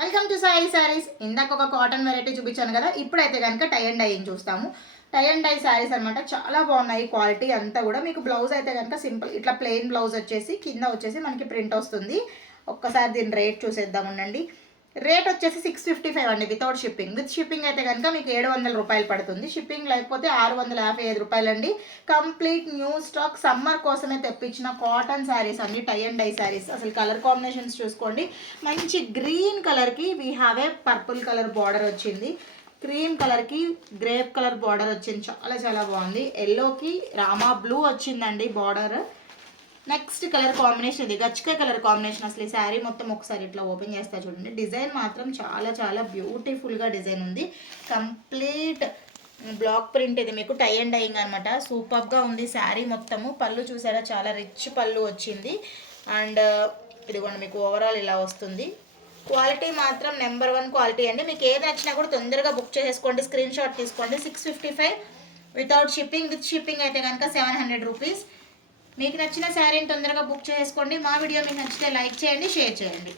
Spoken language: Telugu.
Welcome to Sai saris. ఇందాక ఒక కాటన్ వెరైటీ చూపించాను కదా, ఇప్పుడైతే కనుక టై అండ్ డైయింగ్ చూస్తాము. టై అండ్ డై శారీస్ అనమాట. చాలా బాగున్నాయి క్వాలిటీ అంతా కూడా. మీకు బ్లౌజ్ అయితే కనుక సింపుల్ ఇట్లా ప్లెయిన్ బ్లౌజ్ వచ్చేసి కింద వచ్చేసి మనకి ప్రింట్ వస్తుంది. ఒక్కసారి దీని రేట్ చూసేద్దాం ఉండండి. రేట్ వచ్చేసి 655 అండి వితౌట్ షిప్పింగ్. విత్ షిప్పింగ్ అయితే కనుక మీకు 700 రూపాయలు పడుతుంది. షిప్పింగ్ లేకపోతే 655 రూపాయలు అండి. కంప్లీట్ న్యూ స్టాక్ సమ్మర్ కోసమే తెప్పించిన కాటన్ శారీస్ అన్ని టై అండ్ డై శారీస్. అసలు కలర్ కాంబినేషన్స్ చూసుకోండి. మంచి గ్రీన్ కలర్కి we have a purple colour border వచ్చింది. క్రీమ్ కలర్కి గ్రేప్ కలర్ బార్డర్ వచ్చింది. చాలా చాలా బాగుంది. ఎల్లోకి రామా బ్లూ వచ్చిందండి బార్డర్. నెక్స్ట్ కలర్ కాంబినేషన్ ఇది గచ్చిక కలర్ కాంబినేషన్. అసలు ఈ శారీ మొత్తం ఒకసారి ఇట్లా ఓపెన్ చేస్తా చూడండి. డిజైన్ మాత్రం చాలా చాలా బ్యూటిఫుల్గా డిజైన్ ఉంది. కంప్లీట్ బ్లాక్ ప్రింట్ ఇది మీకు టై అండ్ డైయింగ్ అనమాట. సూపర్గా ఉంది శారీ మొత్తము. పళ్ళు చూసారా, చాలా రిచ్ పళ్ళు వచ్చింది. అండ్ ఇదిగోండి మీకు ఓవరాల్ ఇలా వస్తుంది. క్వాలిటీ మాత్రం నెంబర్ 1 క్వాలిటీ అండి. మీకు ఏది నచ్చినా కూడా తొందరగా బుక్ చేసుకోండి, స్క్రీన్ షాట్ తీసుకోండి. 655 వితౌట్ షిప్పింగ్. విత్ షిప్పింగ్ అయితే కనుక 700 రూపీస్. మీకు నచ్చిన శారీని తొందరగా బుక్ చేసుకోండి. మా వీడియో మీకు నచ్చితే లైక్ చేయండి, షేర్ చేయండి.